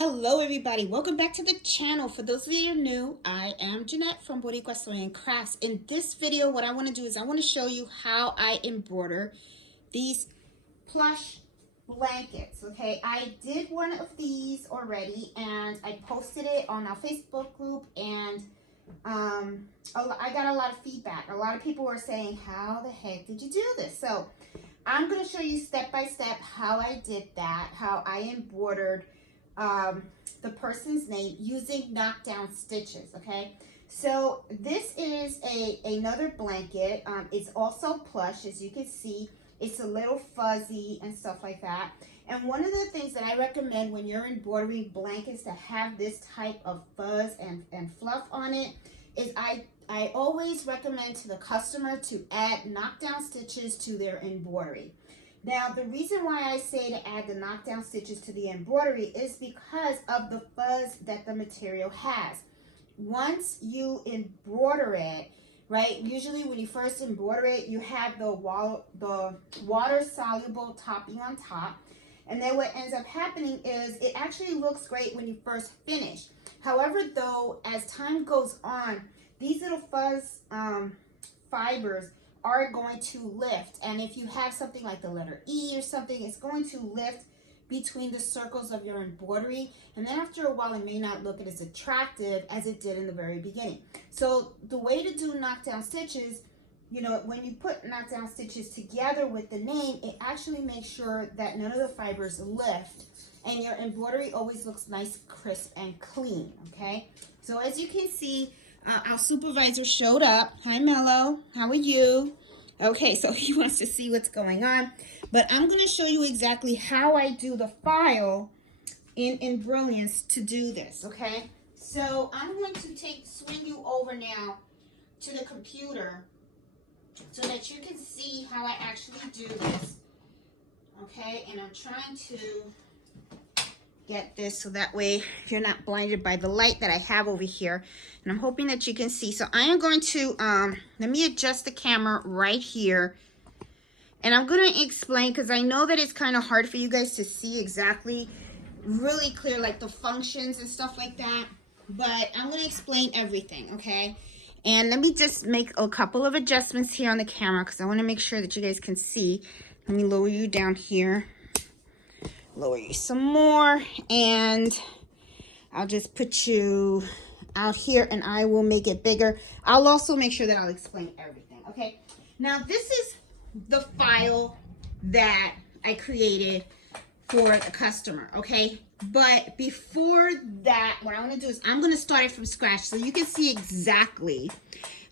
Hello everybody, welcome back to the channel. For those of you new, I am Jeanette from Boricua Sewing and Crafts. In this video, what I want to do is I want to show you how I embroider these plush blankets, okay? I did one of these already and I posted it on our Facebook group, and I got a lot of feedback. A lot of people were saying, how the heck did you do this? So I'm going to show you step by step how I did that, how I embroidered the person's name using knockdown stitches. Okay, so this is another blanket. It's also plush, as you can see. It's a little fuzzy and stuff like that. And one of the things that I recommend when you're embroidering blankets to have this type of fuzz and fluff on it is I always recommend to the customer to add knockdown stitches to their embroidery. Now, the reason why I say to add the knockdown stitches to the embroidery is because of the fuzz that the material has. Once you embroider it, right, usually when you first embroider it, you have the water-soluble topping on top. And then what ends up happening is it actually looks great when you first finish. However, though, as time goes on, these little fuzz fibers are going to lift, and if you have something like the letter E or something, it's going to lift between the circles of your embroidery, and then after a while it may not look as attractive as it did in the very beginning. So the way to do knockdown stitches, you know, when you put knockdown stitches together with the name, it actually makes sure that none of the fibers lift and your embroidery always looks nice, crisp, and clean. Okay, so as you can see, our supervisor showed up. Hi, Mello. How are you? Okay, so he wants to see what's going on. But I'm going to show you exactly how I do the file in Brilliance to do this, okay? So I'm going to swing you over now to the computer so that you can see how I actually do this, okay? And I'm trying to get this so that way you're not blinded by the light that I have over here, and I'm hoping that you can see. So I am going to let me adjust the camera right here, and I'm going to explain, because I know that it's kind of hard for you guys to see exactly really clear, like the functions and stuff like that, but I'm going to explain everything, okay? And let me just make a couple of adjustments here on the camera because I want to make sure that you guys can see. Let me lower you down here, lower you some more, and I'll just put you out here and I will make it bigger. I'll also make sure that I'll explain everything. Okay, now this is the file that I created for the customer. Okay, but before that, what I want to do is I'm going to start it from scratch so you can see exactly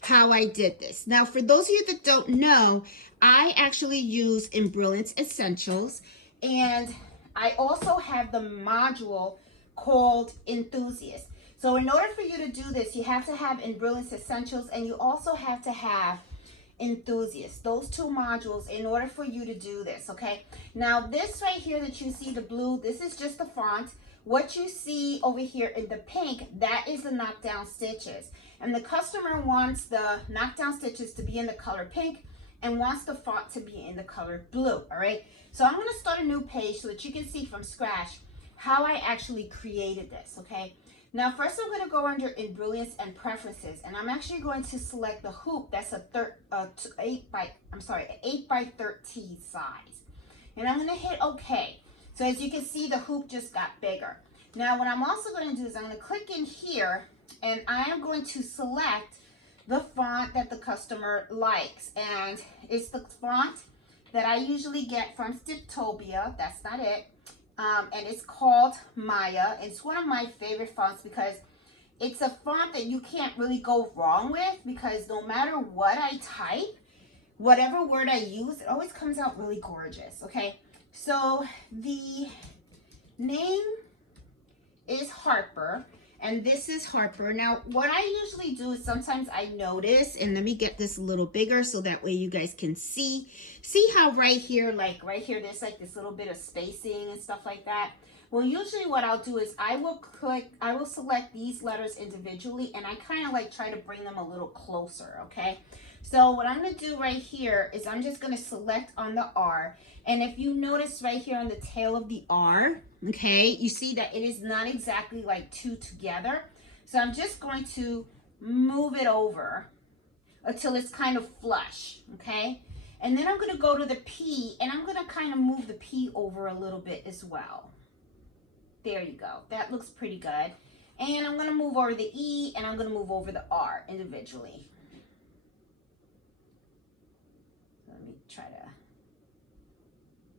how I did this. Now, for those of you that don't know, I actually use Brilliance Essentials, and I also have the module called Enthusiast. So in order for you to do this, you have to have Brilliance Essentials, and you also have to have Enthusiast. Those two modules in order for you to do this, okay? Now this right here that you see, the blue, this is just the font. What you see over here in the pink, that is the knockdown stitches. And the customer wants the knockdown stitches to be in the color pink and wants the font to be in the color blue, all right? So I'm going to start a new page so that you can see from scratch how I actually created this, okay? Now, first I'm going to go under in Brilliance and Preferences, and I'm actually going to select the hoop that's a 8 by 13 size. And I'm going to hit OK. So as you can see, the hoop just got bigger. Now, what I'm also going to do is I'm going to click in here, and I am going to select the font that the customer likes. And it's the font that I usually get from Stitchtopia. That's not it. And it's called Maya. It's one of my favorite fonts because it's a font that you can't really go wrong with, because no matter what I type, whatever word I use, it always comes out really gorgeous, okay? So the name is Harper, and this is Harper. Now, what I usually do is sometimes I notice, and let me get this a little bigger so that way you guys can see. See how right here, there's like this little bit of spacing and stuff like that? Well, usually what I'll do is I will select these letters individually, and I kind of like try to bring them a little closer, okay? So what I'm going to do right here is I'm just going to select on the R. And if you notice right here on the tail of the R, okay, you see that it is not exactly like two together. So I'm just going to move it over until it's kind of flush, okay? And then I'm going to go to the P, and I'm going to kind of move the P over a little bit as well. There you go. That looks pretty good. And I'm going to move over the E, and I'm going to move over the R individually. Let me try to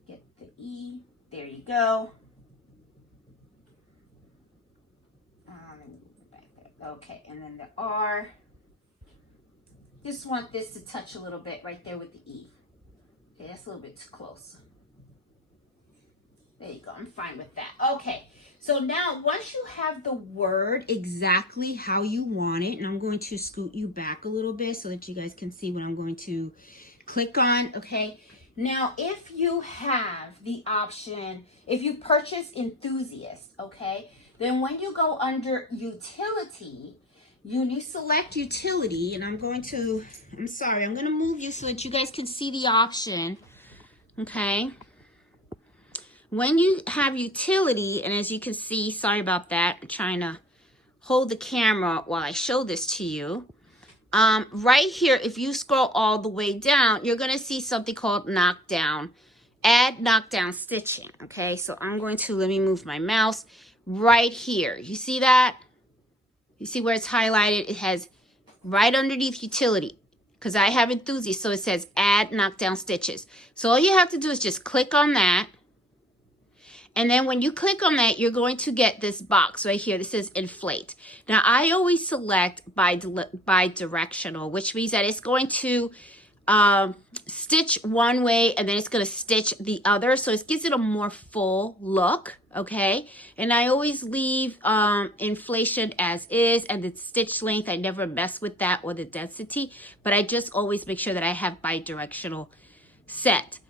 get the E. There you go. Okay, and then the R. Just want this to touch a little bit right there with the E. Okay, that's a little bit too close. There you go. I'm fine with that. Okay, so now once you have the word exactly how you want it, and I'm going to scoot you back a little bit so that you guys can see what I'm going to click on. Okay, now if you have the option, if you purchase Enthusiast, okay, then when you go under utility, you select utility, and I'm going to move you so that you guys can see the option, okay? When you have utility, and as you can see, sorry about that, I'm trying to hold the camera while I show this to you. Right here, if you scroll all the way down, you're going to see something called Knockdown. Add Knockdown stitching, okay? So I'm going to, let me move my mouse right here. You see that? You see where it's highlighted? It has right underneath utility, because I have Enthusiast, so it says add Knockdown stitches. So all you have to do is just click on that. And then when you click on that, you're going to get this box right here that says inflate. Now I always select bi-directional, which means that it's going to stitch one way and then it's going to stitch the other. So it gives it a more full look. Okay, and I always leave inflation as is, and the stitch length, I never mess with that, or the density, but I just always make sure that I have bi-directional set.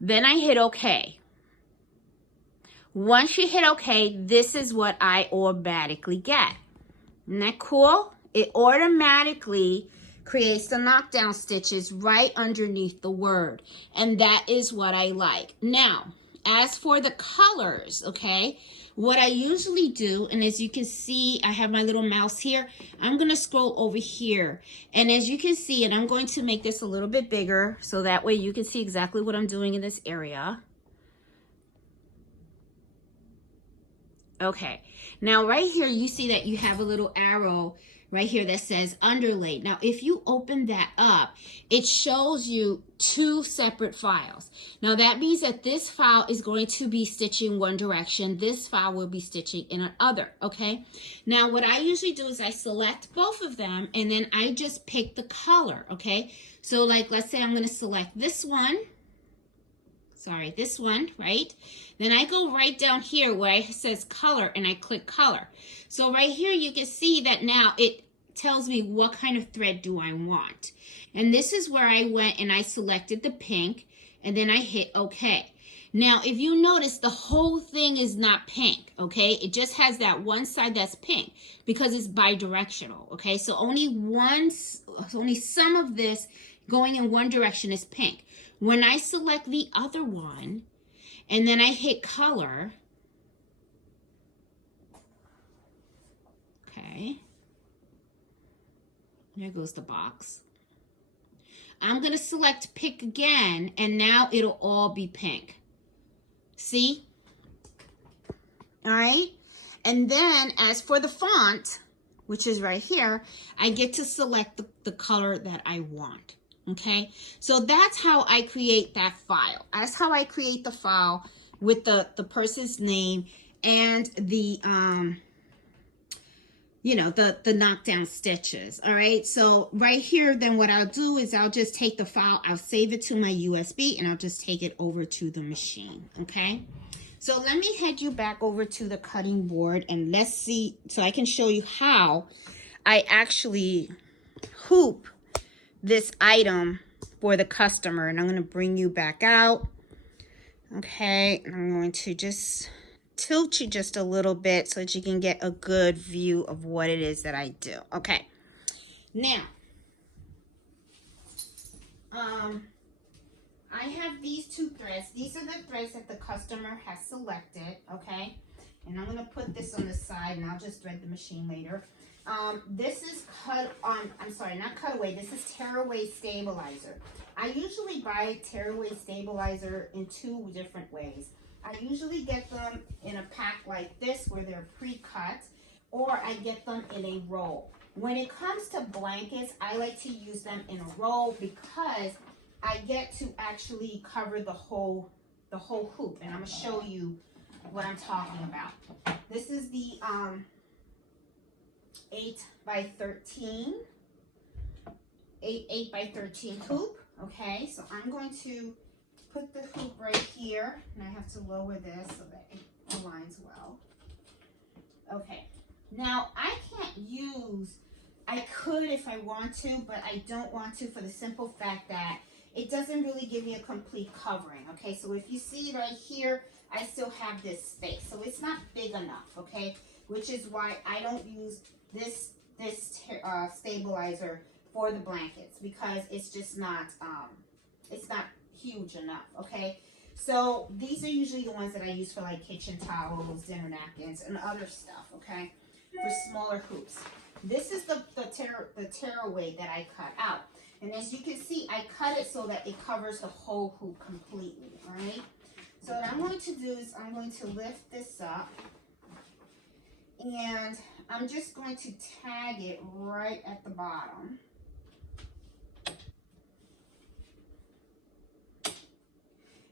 Then I hit OK. Once you hit OK, this is what I automatically get. Isn't that cool? It automatically creates the knockdown stitches right underneath the word, and that is what I like. Now, as for the colors, okay, what I usually do, and as you can see, I have my little mouse here. I'm going to scroll over here. And as you can see, and I'm going to make this a little bit bigger so that way you can see exactly what I'm doing in this area. Okay, now right here, you see that you have a little arrow right here that says underlay. Now, if you open that up, it shows you two separate files. Now, that means that this file is going to be stitching one direction. This file will be stitching in another, okay? Now, what I usually do is I select both of them, and then I just pick the color, okay? So, like, let's say I'm going to select this one. Sorry, this one, right? Then I go right down here where it says color, and I click color. So right here, you can see that now it tells me what kind of thread do I want. And this is where I went and I selected the pink, and then I hit OK. Now, if you notice, the whole thing is not pink, okay? It just has that one side that's pink because it's bi-directional, okay? So only some of this going in one direction is pink. When I select the other one, and then I hit color, okay, there goes the box. I'm going to select pick again, and now it'll all be pink. See? All right. And then as for the font, which is right here, I get to select the color that I want. Okay, so that's how I create that file. That's how I create the file with the person's name and the the knockdown stitches. All right, so right here, then what I'll do is I'll just take the file, I'll save it to my USB, and I'll just take it over to the machine. Okay, so let me head you back over to the cutting board, and let's see, so I can show you how I actually hoop this item for the customer. And I'm going to bring you back out. Okay, and I'm going to just tilt you just a little bit so that you can get a good view of what it is that I do. Okay, now I have these two threads. These are the threads that the customer has selected, okay? And I'm gonna put this on the side and I'll just thread the machine later. This is not cutaway, this is tearaway stabilizer. I usually buy tearaway stabilizer in two different ways. I usually get them in a pack like this where they're pre-cut, or I get them in a roll. When it comes to blankets, I like to use them in a roll because I get to actually cover the whole hoop, and I'm gonna show you what I'm talking about. This is the 8 by 13 hoop. Okay, so I'm going to put the hoop right here, and I have to lower this so that it aligns well. Okay, now I could if I want to, but I don't want to for the simple fact that it doesn't really give me a complete covering. Okay, so if you see right here, I still have this space, so it's not big enough. Okay, which is why I don't use this stabilizer for the blankets, because it's just not huge enough. Okay, so these are usually the ones that I use for like kitchen towels, dinner napkins, and other stuff. Okay, for smaller hoops. This is the tearaway that I cut out, and as you can see, I cut it so that it covers the whole hoop completely. All right, so what I'm going to do is I'm going to lift this up, and I'm just going to tag it right at the bottom.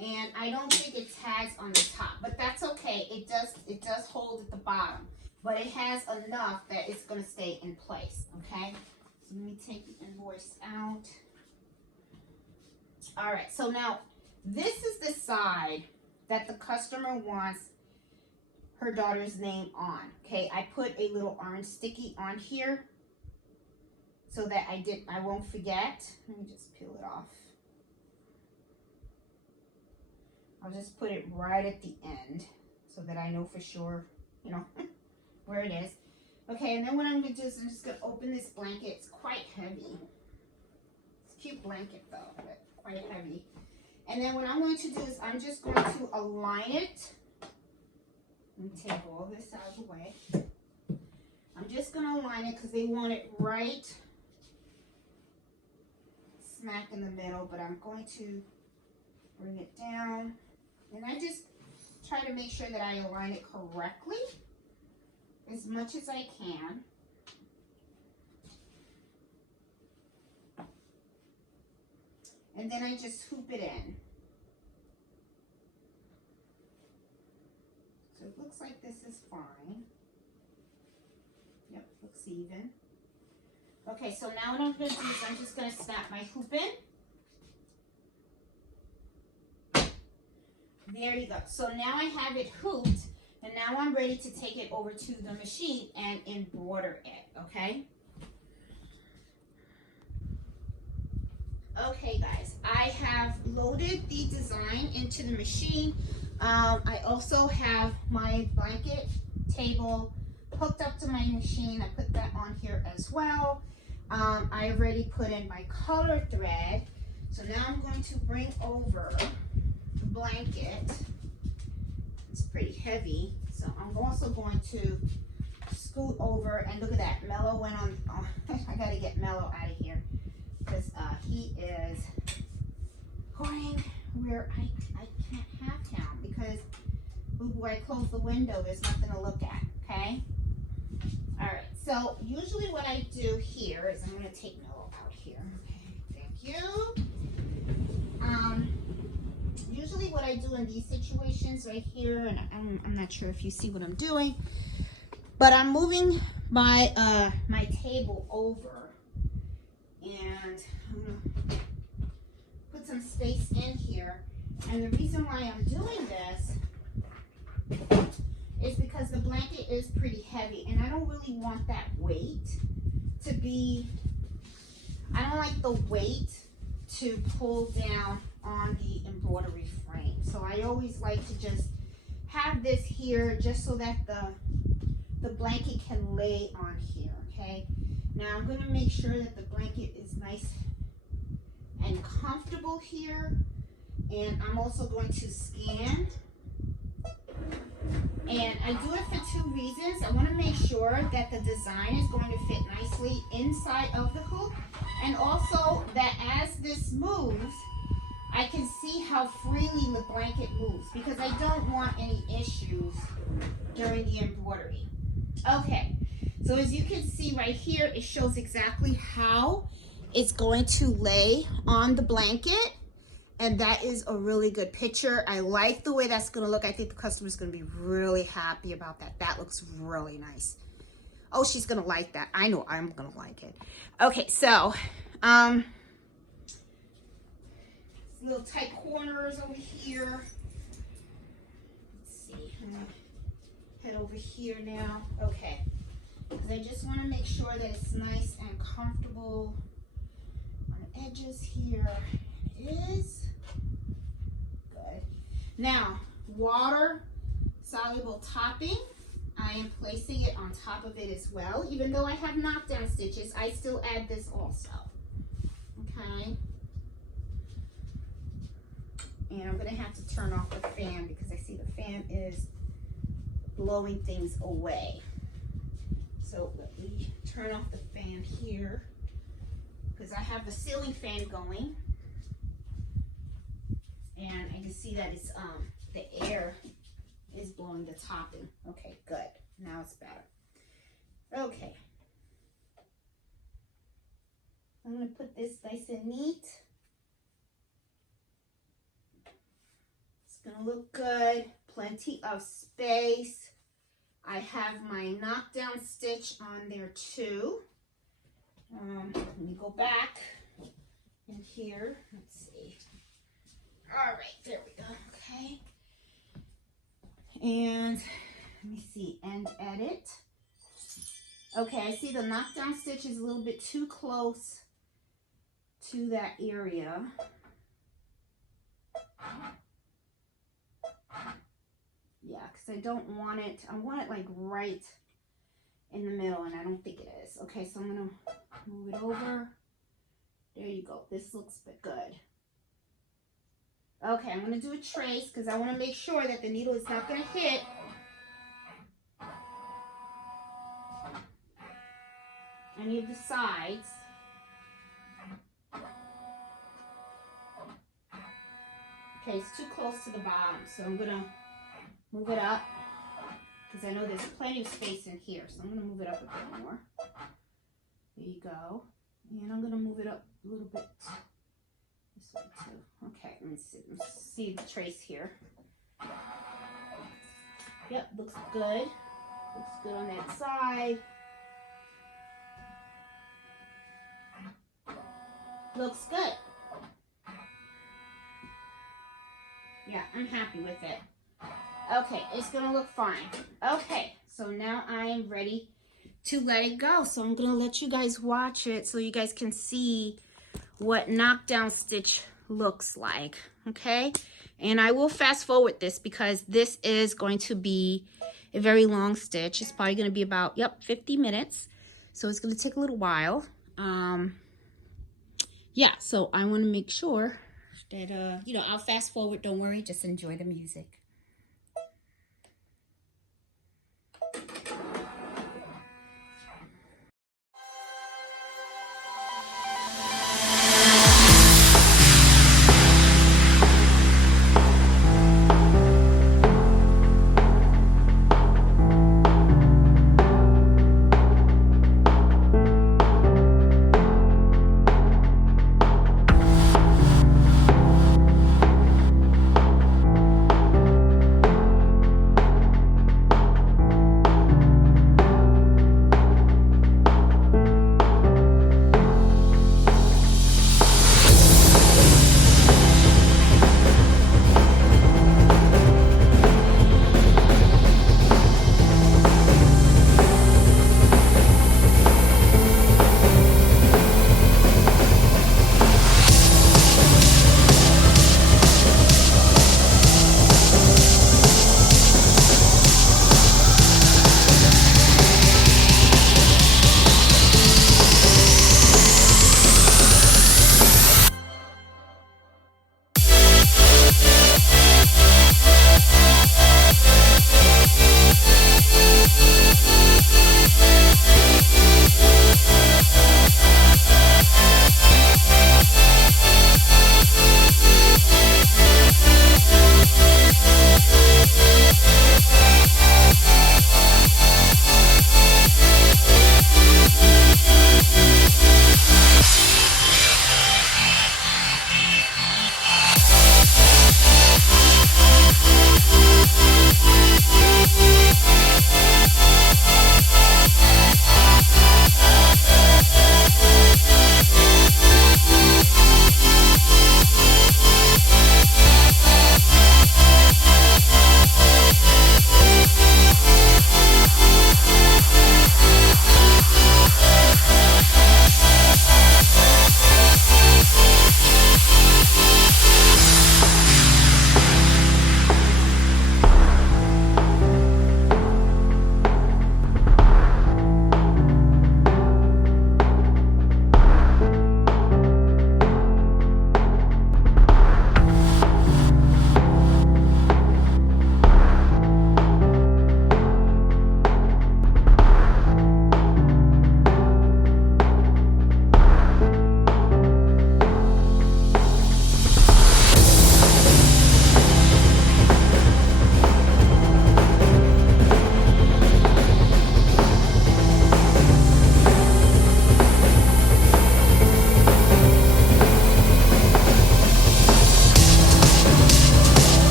And I don't think it tags on the top, but that's okay. It does hold at the bottom, but it has enough that it's going to stay in place. Okay, so let me take the invoice out. All right, so now this is the side that the customer wants her daughter's name on. Okay, I put a little orange sticky on here so that I won't forget. Let me just peel it off. I'll just put it right at the end so that I know for sure, you know, where it is. Okay, and then what I'm going to do is I'm just going to open this blanket. It's quite heavy. It's a cute blanket though, but quite heavy. And then what I'm going to do is I'm just going to align it. Let me take all this out of the way. I'm just going to align it because they want it right smack in the middle, but I'm going to bring it down. And I just try to make sure that I align it correctly as much as I can. And then I just hoop it in. So it looks like this is fine. Yep, looks even. Okay, so now what I'm going to do is I'm just going to snap my hoop in. There you go. So now I have it hooped, and now I'm ready to take it over to the machine and embroider it, okay? Okay, guys, I have loaded the design into the machine. I also have my blanket table hooked up to my machine. I put that on here as well. I already put in my color thread. So now I'm going to bring over the blanket. It's pretty heavy, so I'm also going to scoot over, and look at that, Mello went on. Oh, I gotta get Mello out of here because he is going where I can't have him, because when I close the window, there's nothing to look at. Okay, all right, so usually what I do here is I'm going to take Mello out here. Okay, thank you. Usually what I do in these situations right here, and I'm not sure if you see what I'm doing, but I'm moving my my table over, and I'm gonna put some space in here. And the reason why I'm doing this is because the blanket is pretty heavy, and I don't really want that weight to be, I don't like the weight to pull down on the embroidery frame. So I always like to just have this here just so that the blanket can lay on here. Okay, now I'm going to make sure that the blanket is nice and comfortable here. And I'm also going to scan. And I do it for two reasons. I want to make sure that the design is going to fit nicely inside of the hoop. And also that as this moves, I can see how freely the blanket moves, because I don't want any issues during the embroidery. Okay, so as you can see right here, it shows exactly how it's going to lay on the blanket. And that is a really good picture. I like the way that's gonna look. I think the customer's gonna be really happy about that. That looks really nice. Oh, she's gonna like that. I know I'm gonna like it. Okay, so, little tight corners over here. Let's see, I'm gonna head over here now. Okay, because I just wanna make sure that it's nice and comfortable on the edges here. It is. Good. Now, water soluble topping. I am placing it on top of it as well. Even though I have knockdown stitches, I still add this also. Okay. And I'm going to have to turn off the fan because I see the fan is blowing things away. So let me turn off the fan here because I have the ceiling fan going. And I can see that it's the air is blowing the topping. Okay, good. Now it's better. Okay. I'm going to put this nice and neat. It's going to look good. Plenty of space. I have my knockdown stitch on there too. Let me go back in here. Let's see. All right, there we go. Okay. And let me see, end edit. Okay, I see the knockdown stitch is a little bit too close to that area. Yeah, because I don't want it, I want it like right in the middle, and I don't think it is. Okay, so I'm gonna move it over. There you go. This looks good. Okay, I'm going to do a trace because I want to make sure that the needle is not going to hit any of the sides. Okay, it's too close to the bottom, so I'm going to move it up because I know there's plenty of space in here, so I'm going to move it up a bit more. There you go. And I'm going to move it up a little bit this way too. Okay, let me see the trace here. Yep, looks good. Looks good on that side. Looks good. Yeah, I'm happy with it. Okay, it's gonna look fine. Okay, so now I am ready to let it go. So I'm gonna let you guys watch it so you guys can see what knockdown stitch looks like. Okay, and I will fast forward this because this is going to be a very long stitch. It's probably going to be about 50 minutes, so it's going to take a little while. Yeah, so I want to make sure that I'll fast forward. Don't worry, just enjoy the music.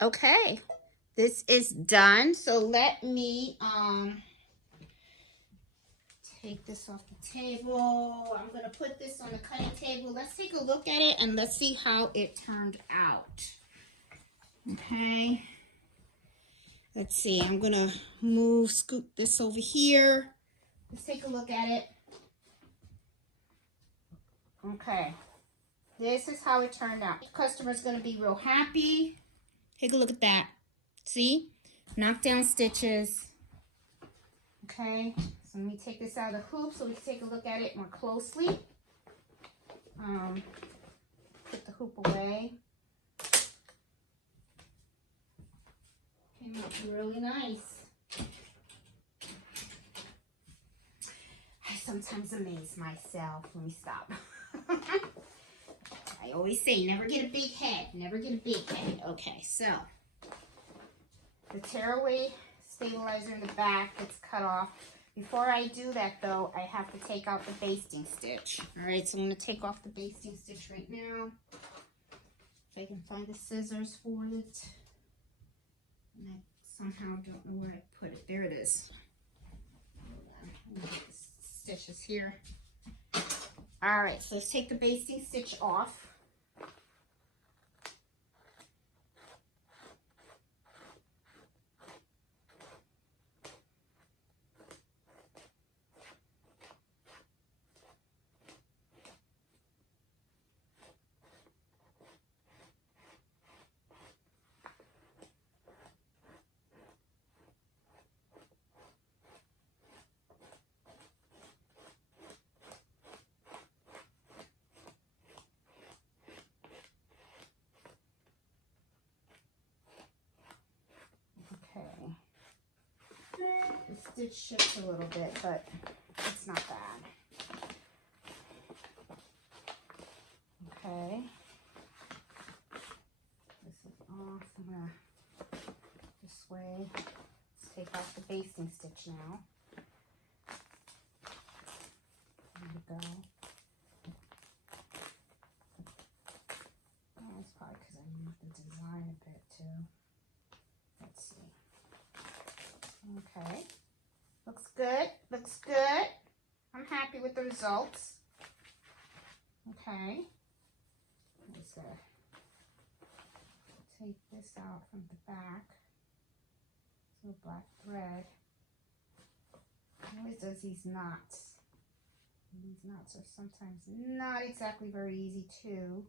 Okay, this is done. So let me take this off the table. I'm gonna put this on the cutting table. Let's take a look at it and let's see how it turned out. Okay, let's see. I'm gonna scoot this over here. Let's take a look at it. Okay, this is how it turned out. The customer's gonna be real happy. Take a look at that. See? Knockdown stitches. Okay, so let me take this out of the hoop so we can take a look at it more closely. Put the hoop away. Came out really nice. I sometimes amaze myself. Let me stop. I always say, never get a big head. Never get a big head. Okay, so the tearaway stabilizer in the back gets cut off. Before I do that, though, I have to take out the basting stitch. All right, so I'm going to take off the basting stitch right now. If I can find the scissors for it. And I somehow don't know where I put it. There it is. Hold on. Get the stitches here. All right, so let's take the basting stitch off. The stitch shifts a little bit, but it's not bad. Okay. This is off. I'm gonna this way. Let's take off the basting stitch now. There we go. Oh, that's probably because I moved the design a bit too. Let's see. Okay, looks good, looks good. I'm happy with the results. Okay, I'm just gonna take this out from the back. It's a black thread. It always does these knots. These knots are sometimes not exactly very easy to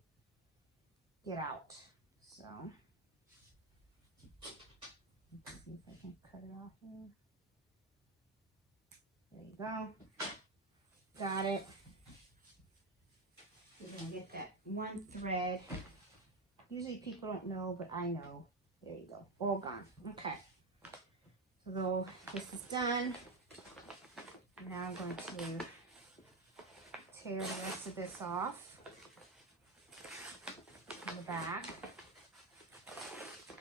get out. So let's see if I can cut it off here. There you go. Got it. We're going to get that one thread. Usually people don't know, but I know. There you go. All gone. Okay. So this is done. Now I'm going to tear the rest of this off in the back.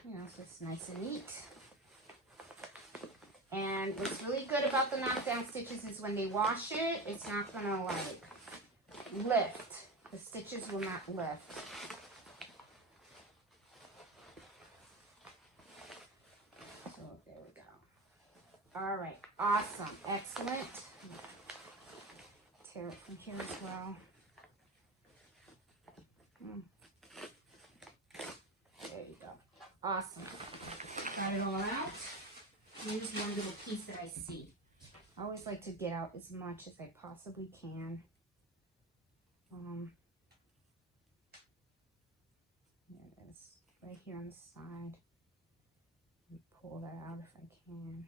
You know, so it's nice and neat. And what's really good about the knockdown stitches is when they wash it, it's not gonna like lift. The stitches will not lift. So there we go. All right, awesome, excellent. Tear it from here as well. There you go. Awesome. Got it all out. Here's one little piece that I see. I always like to get out as much as I possibly can. There it is, right here on the side. Let me pull that out if I can.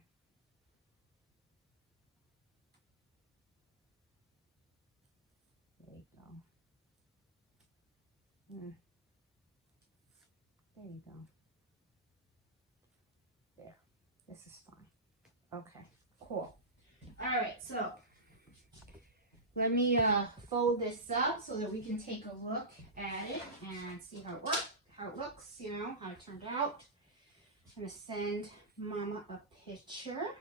There you go. There you go. There. This is fine. Okay, cool. All right, so let me fold this up so that we can take a look at it and see how it looks, you know, how it turned out. I'm gonna send Mama a picture,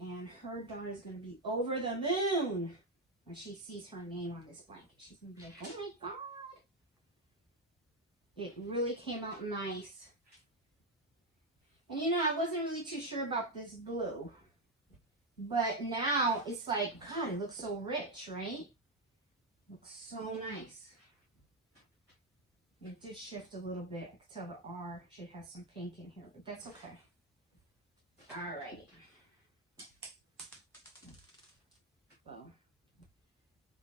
and her daughter is gonna be over the moon when she sees her name on this blanket. She's gonna be like, oh my God. It really came out nice. And you know, I wasn't really too sure about this blue. But now it's like, God, it looks so rich, right? Looks so nice. It did shift a little bit. I can tell the R should have some pink in here, but that's okay. Alrighty. Well,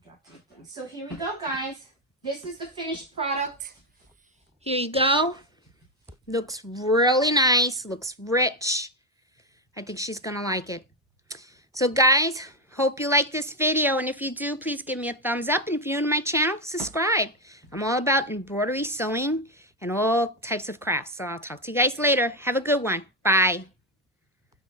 dropped anything. So here we go, guys. This is the finished product. Here you go. Looks really nice. Looks rich. I think she's gonna like it. So guys, hope you like this video. And if you do, please give me a thumbs up. And if you're new to my channel, subscribe. I'm all about embroidery, sewing, and all types of crafts. So I'll talk to you guys later. Have a good one. Bye.